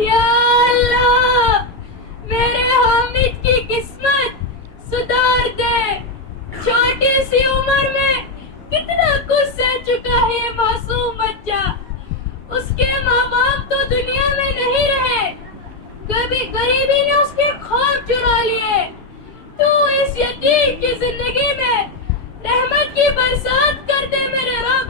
या अल्लाह, मेरे हामिद की किस्मत सुधार दे। छोटी सी उम्र में कितना कुछ सह चुका है ये मासूम बच्चा। उसके माँ बाप तो दुनिया में नहीं रहे, कभी गरीबी ने उसके ख्वाब चुरा लिए। तू इस यतीम की जिंदगी में रहमत की बरसात कर दे मेरे रब।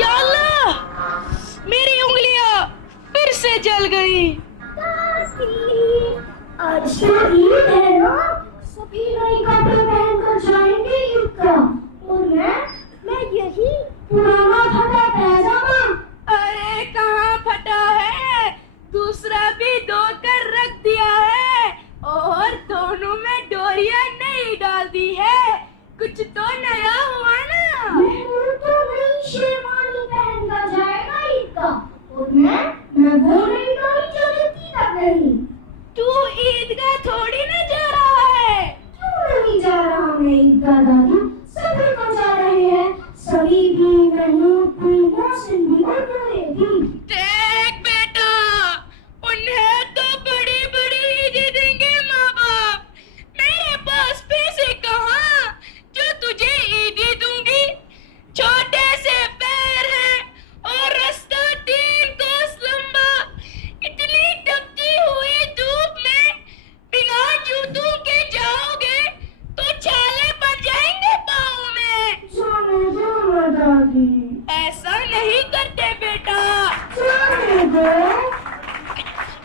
या अल्लाह, मेरी उंगलियां फिर से जल गई। आज तो ईद है ना, सभी नए कपड़े पहनकर जाएंगे ईद का। और मैं यही पुराना फटा पैजामा। अरे कहाँ फटा है, दूसरा भी धो कर रख दिया है और दोनों में डोरियां नहीं डाल दी है। कुछ तो नया हुआ ना। महमूद तो नई शेरवानी पहनकर जाएगा ईद का। और मैं वो नई डोरी जो दिखती तक नहीं। तू ईदगाह थोड़ी ना जा रहा है। क्यों नहीं जा रहा मैं ईदगाह दादी? सभी तो जा रहे हैं, सभी भी, महमूद भी, मोहसिन भी और नूरे भी। देख बेटा, उन्हें तो बड़ी बड़ी ईदें देंगे माँ बाप। मेरे पास पैसे कहाँ जो तुझे ईदी दूंगी। छोटे से पैर हैं और रास्ता 3 कोस लंबा। इतनी तपती हुई धूप में बिना जूतों के जाओगे तो छाले पड़ जाएंगे पाँव में। जाने दादी। ऐसा नहीं करते बेटा। जाने दो।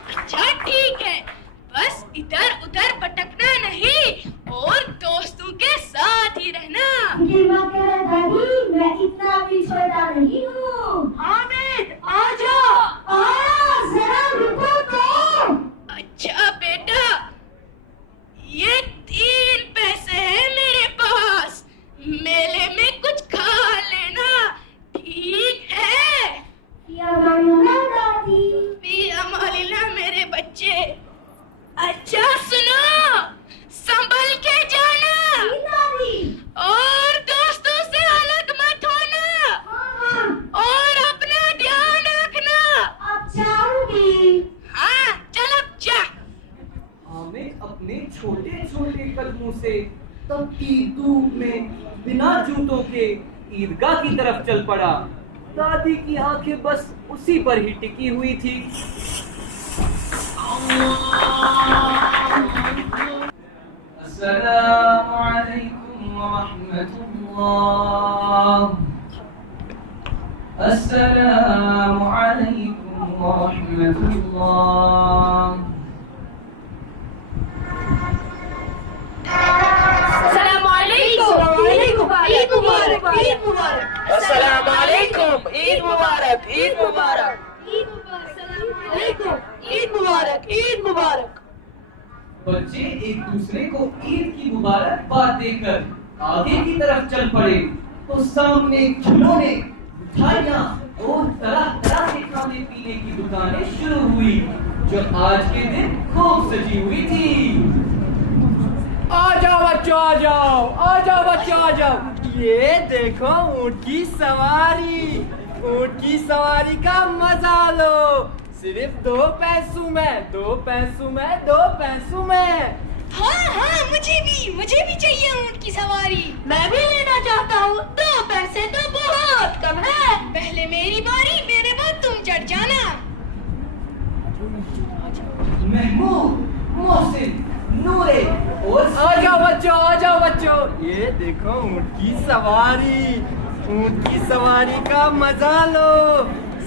अच्छा ठीक है, बस इधर उधर भटकना नहीं और दोस्तों के साथ ही रहना। गिरवा कह रहा दादी, मैं इतना भी छोटा नहीं हूँ। हामिद आजा। जरा रुको तो। अच्छा बेटा, ये 3 पैसे हैं मेरे पास, मेले में कुछ खा लेना, ठीक है? या मानूंगा दादी। भी अमालिल्लाह मेरे बच्चे। अच्छा सुनो, संभल के जाना जी दादी। और दोस्तों से अलग मत होना हाँ, और अपना ध्यान रखना। अब जाऊंगी। हाँ चल अब जा। हामिद अपने छोटे छोटे कदमों से तपती धूप में बिना जूतों के ईदगाह की तरफ चल पड़ा। दादी की आंखें बस उसी पर ही टिकी हुई थी। अस्सलामु अलैकुम व रहमतुल्लाह। अस्सलामु अलैकुम व रहमतुल्लाह। ईद मुबारक, ईद मुबारक। अस्सलाम वालेकुम, ईद मुबारक, ईद मुबारक। ईद मुबारक, ईद मुबारक। बच्चे एक दूसरे को ईद की मुबारकबाद देकर आगे की तरफ चल पड़े तो सामने खिलौने, मिठाइयाँ और तरह तरह के खाने पीने की दुकानें शुरू हुई जो आज के दिन खूब सजी हुई थी। आ जाओ बच्चों, आ जाओ, आ जाओ बच्चों, आ जाओ। ये देखो ऊँट की सवारी। ऊँट की सवारी का मजा लो, सिर्फ 2 पैसों में, 2 पैसों में, 2 पैसों में। हाँ हाँ, मुझे भी चाहिए ऊँट की सवारी। मैं भी लेना चाहता हूँ। 2 पैसे तो बहुत कम है। पहले मेरी बारी, मेरे बाद तुम चढ़ जाना। महमूद, मोहसिन, नूरे और आ जाओ बच्चों, आ जाओ बच्चों। ये देखो ऊँट की सवारी। ऊँट की सवारी का मजा लो,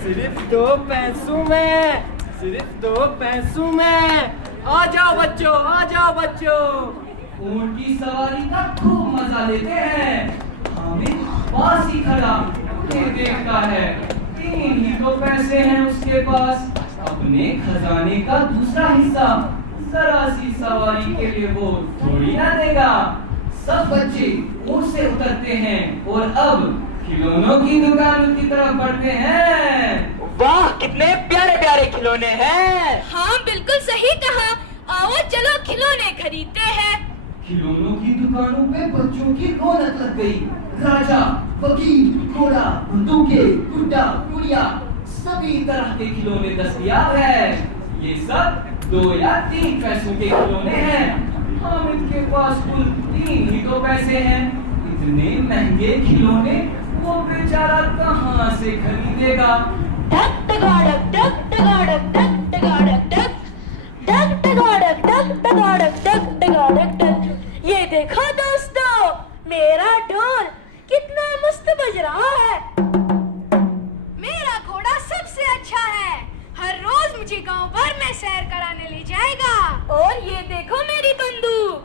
सिर्फ 2 पैसों में, सिर्फ 2 पैसों में। आ जाओ बच्चों, आ जाओ बच्चों। ऊँट की सवारी का खूब मजा लेते हैं। हामिद पास ही खड़ा उन्हें देखता है। तीन ही तो पैसे हैं उसके पास। अपने खजाने का दूसरा हिस्सा जरा सी सवारी के लिए वो थोड़ी ना देगा। सब बच्चे ऊंट से उतरते हैं और अब खिलौनों की दुकान की तरफ बढ़ते हैं। वाह, कितने प्यारे प्यारे खिलौने हैं। हाँ बिल्कुल सही कहा। आओ चलो खिलौने खरीदते हैं। खिलौनों की दुकानों पे बच्चों की रौनक लग गई। राजा, वकील, घोड़ा, बंदूकें, गुड्डा, गुड़िया, सभी तरह के खिलौने दस्तयाब है। ये सब 2 या 3 पैसों के खिलौने हैं। हामिद के पास कुल 3 ही तो पैसे हैं। इतने महंगे खिलौने वो बेचारा कहाँ से खरीदेगा? टक टगाड़क टक टगाड़क टक टगाड़क टक टक टगाड़क टक टगाड़क टक टगाड़क टक। ये देखो दोस्तों, मेरा ढोल कितना मस्त बज रहा है। मेरा घोड़ा सबसे अच्छा है। हर रोज मुझे गांव भर में सैर कराने ले जाएगा। और ये देखो मेरी बंदूक।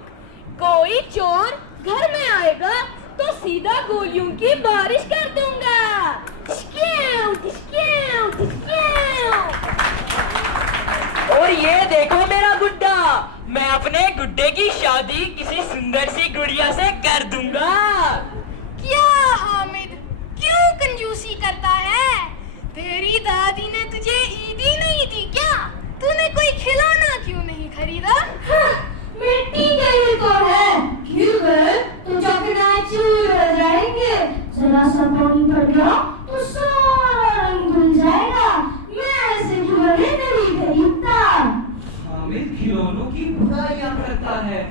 कोई चोर घर में आएगा तो सीधा गोलियों की बारिश कर दूंगा। टिश्क्याऊ, टिश्क्याऊ, टिश्क्याऊ। और ये देखो मेरा गुड्डा, मैं अपने गुड्डे की शादी किसी सुंदर सी गुड़िया से कर दूंगा। क्या हामिद, क्यों कंजूसी करता है? तेरी दादी ने तुझे ईदी नहीं दी क्या? तूने कोई खिलौना क्यों नहीं खरीदा? मिट्टी के ही तो है, गिर गए तो चकना चूर हो जाएंगे। जरा सा पानी पड़ गया तो सारा रंग धुल जाएगा। मैं ऐसे खिलौने नहीं खरीदता। हामिद खिलौनों की बुराइयां करता है,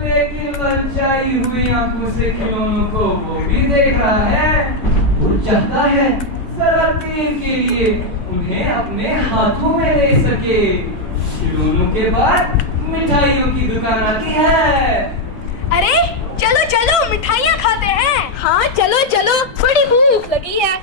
लेकिन ललचाई हुई आंखों से खिलौनों को वो भी देख रहा है। वो चाहता है जरा देर के लिए उन्हें अपने हाथों में ले सके। खिलौनों के बाद मिठाइयों की दुकान आती है। अरे चलो चलो मिठाइयाँ खाते हैं। हाँ चलो चलो, बड़ी भूख लगी है।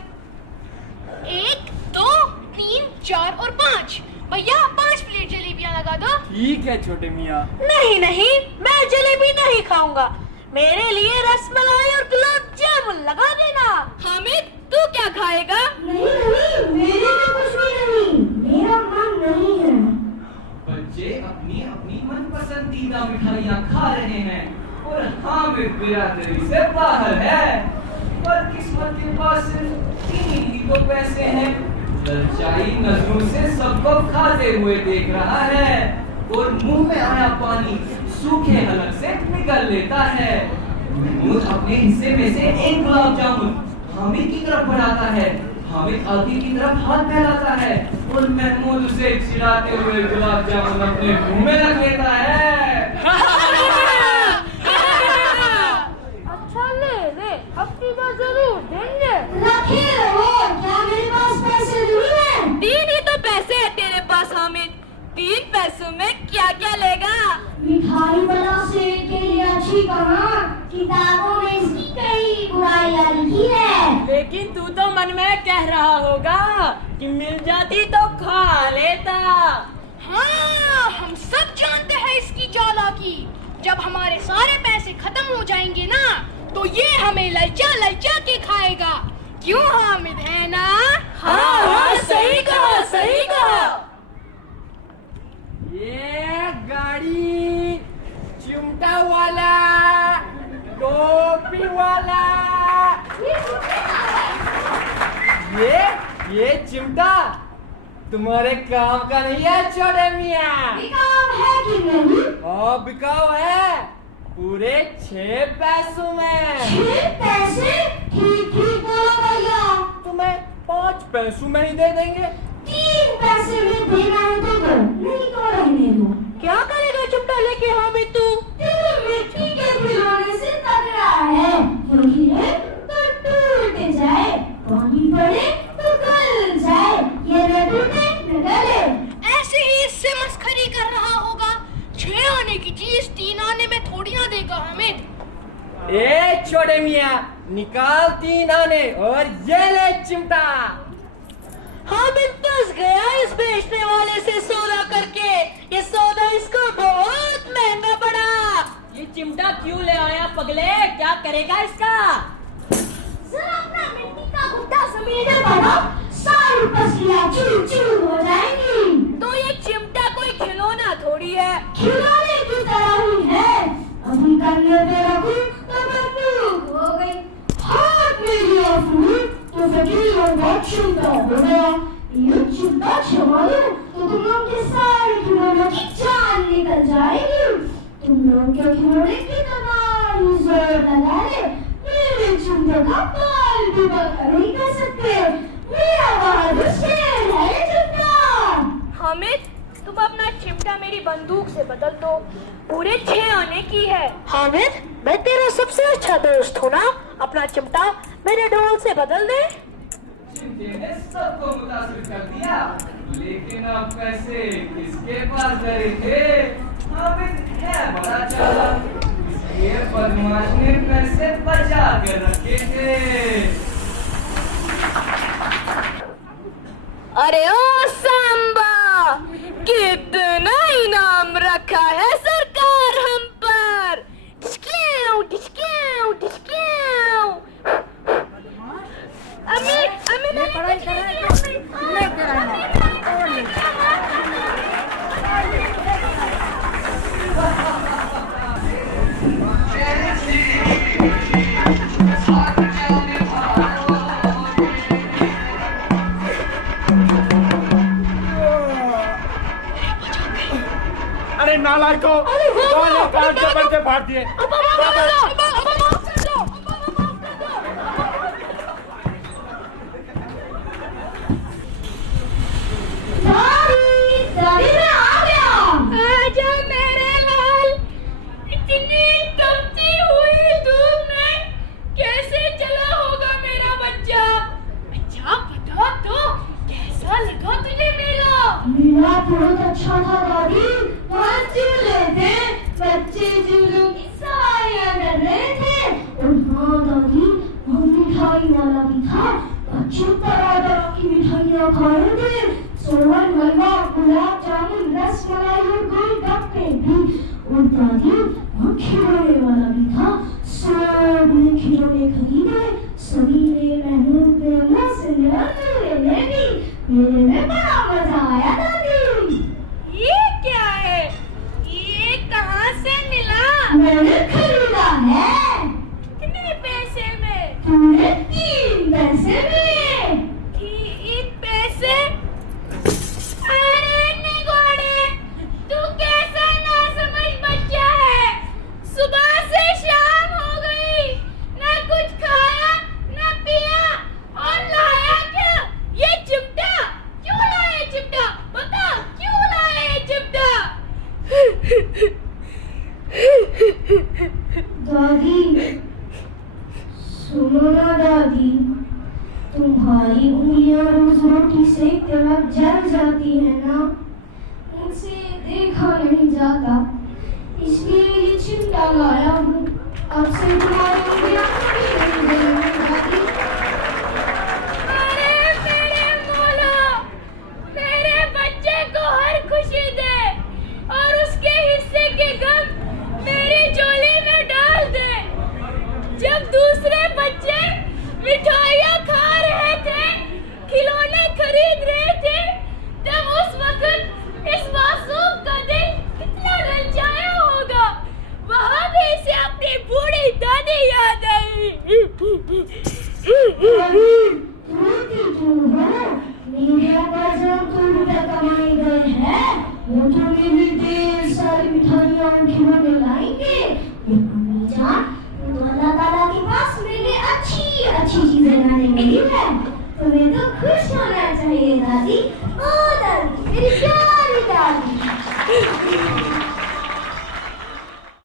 1 2 3 4 और 5। भैया 5 प्लेट जलेबियाँ लगा दो। ठीक है छोटे मियाँ। नहीं नहीं, मैं जलेबी नहीं खाऊंगा। मेरे लिए रसमलाई और गुलाब जामुन लगा देना। हामिद तू क्या खाएगा? नहीं नहीं, मेरे लिए कुछ भी नहीं, मेरा मन नहीं है। बच्चे अपनी अपनी मनपसंदीदा मिठाइयाँ खा रहे हैं और हामिद बिरादरी से बाहर है। बदकिस्मत के पास सिर्फ 3 ही तो पैसे हैं। ललचाई नजरों से सबको खाते हुए देख रहा है और मुंह में आया पानी सूखे हलक से निगल लेता है। महमूद अपने हिस्से में से 1 गुलाब जामुन हामिद की तरफ बढ़ाता है। हामिद आगे की तरफ हाथ फैलाता है और महमूद उसे चिढ़ाते हुए गुलाब जामुन अपने मुंह में रख लेता है। अच्छा ले ले, अब की बार जरूर देंगे। रखे रहो, क्या मेरे पास पैसे नहीं हैं? 3 ही तो पैसे है तेरे पास हामिद। 3 पैसों में क्या क्या लेगा? मिठाई वाला सेब के लिए अच्छी कहा, किताबों में इसकी कई बुराइयां लिखी है। लेकिन तू तो मन में कह रहा होगा कि मिल जाती तो खा लेता। हाँ हम सब जानते हैं इसकी चालाकी। जब हमारे सारे पैसे खत्म हो जाएंगे ना, तो ये हमें ललचा ललचा के खाएगा। क्यों हामिद, है ना? हाँ हाँ, सही कहा सही कहा। ये गाड़ी चिमटा वाला, टोपी वाला। ये चिमटा तुम्हारे काम का नहीं है छोटे मियाँ। बिकाऊ है कि नहीं? हाँ बिकाऊ है, पूरे 6 पैसों में। 6 पैसे? ठीक ठीक बोलो भैया। तुम्हें 5 पैसों में ही दे देंगे। 3 पैसे में देना है तो दो, नहीं तो रहने दो। क्या करेगा चिमटा लेके हामिद तू? तेरे मिट्टी के खिलौने से तगड़ा है। जो गिरे तो टूट जाए, पानी पड़े तो गल जाए, ये न टूटे न गले। ऐसे ही इससे मस्खरी कर रहा होगा। 6 आने की चीज 3 आने में थोड़ी ना देगा हामिद। ए छोटे मियाँ, निकाल 3 आने और ये ले चिमटा। हामिद फंस गया इस बेचने वाले से सौदा करके। ये सौदा इसको बहुत महंगा पड़ा। ये चिमटा क्यों ले आया पगले, क्या करेगा इसका? जरा अपना मिट्टी का गुड्डा जमीन में बढ़ाओ, दूं तो तुम लोग के सारे खिलौनों की जान निकल जाएगी। तुम लोग के खिलौने कितना ही जोर लगा ले, मेरे चिमटे का बाल भी बंद नहीं कर सकते। मेरा बहादुर शेर है चिमटा। हामिद, तुम अपना चिमटा मेरी बंदूक से बदल दो, पूरे 6 आने की है। हामिद, मैं तेरा सबसे अच्छा दोस्त हूँ ना, अपना चिमटा मेरे डोल से बदल दे। चिमटे ने सबको मुतासिर कर दिया, लेकिन अब पैसे किसके पास गए थे? हामिद है बड़ा चालाक, इसलिए बदमाश ने पैसे बचा के रखे थे। अरे ओ सांबा, कितना इनाम रखा है सरकार हम पर। डिस्काउ डिस्काउ डिस्काउ। अम्मी मैं पढ़ाई कर रहा हूं, नहीं कर रहा अरे नालायको, कौन है कार के पर्दे फाड़ दिए? दादी मैं आ गया। आजा मेरे लाल, इतनी तपती हुई धूप में कैसे चला होगा मेरा बच्चा? अच्छा बता तो, कैसा लगा तुझे मेला? मेला बहुत अच्छा था दादी, वहाँ झूले थे, बच्चे झूलों की सवारियाँ कर रहे थे। और हाँ दादी, वहाँ मिठाई वाला भी था, बच्चे तरह तरह की मिठाइयाँ खा रहे थे, सोहन, हलवा, गुलाब जामुन, रसमलाई और गोलगप्पे भी। और दादी, वहाँ खिलौने वाला भी था, सबने खिलौने खरीदे, सभी ने मेहनत ने अल्लाह से मेरे भी। मेले में बड़ा मजा आया दादी। ये क्या है? ये कहाँ से मिला? मैंने खरीदा है। कितने पैसे में? पूरे 3 पैसे में। 3 पैसे? अरे निगोड़े, तू कैसा नासमझ बच्चा है? सुबह से शाम हो गई, ना कुछ खाया ना पिया, और लाया क्या? ये चिमटा। क्यों लाया चिमटा? बता, क्यों लाया ये चिमटा? दादी सुनो ना दादी, तुम्हारी उंगलियां रोज रोटी सेकते वक्त जल जाती है ना, उनसे देखा नहीं जाता, इसलिए ये चिमटा लाया हूँ। अब से तुम्हारी उंगलियां कभी नहीं जलेंगी दादी। अरे मेरे मौला, मेरे बच्चे को हर खुशी दे और उसके हिस्से के गम मेरी झोली में डाल दे। जब दूसरे बच्चे मिठाइयाँ खा रहे थे, खिलौने खरीद रहे थे, तब उस वक्त इस मासूम का दिल कितना ललचाया होगा। वहाँ भी इसे अपनी बूढ़ी दादी याद आई। रोती क्यों हो? मेरे ऊपर जो रुपए कमाए गए हैं, वो तुम्हें भी ढेर सारी मिठाइयाँ और खिलौने लाएंगे। अम्मी जान, तो अल्लाह ताला के पास मेरे अच्छी अच्छी चीजें लाने के लिए है। तुम्हें तो खुश होना चाहिए दादी। ओ दादी, मेरी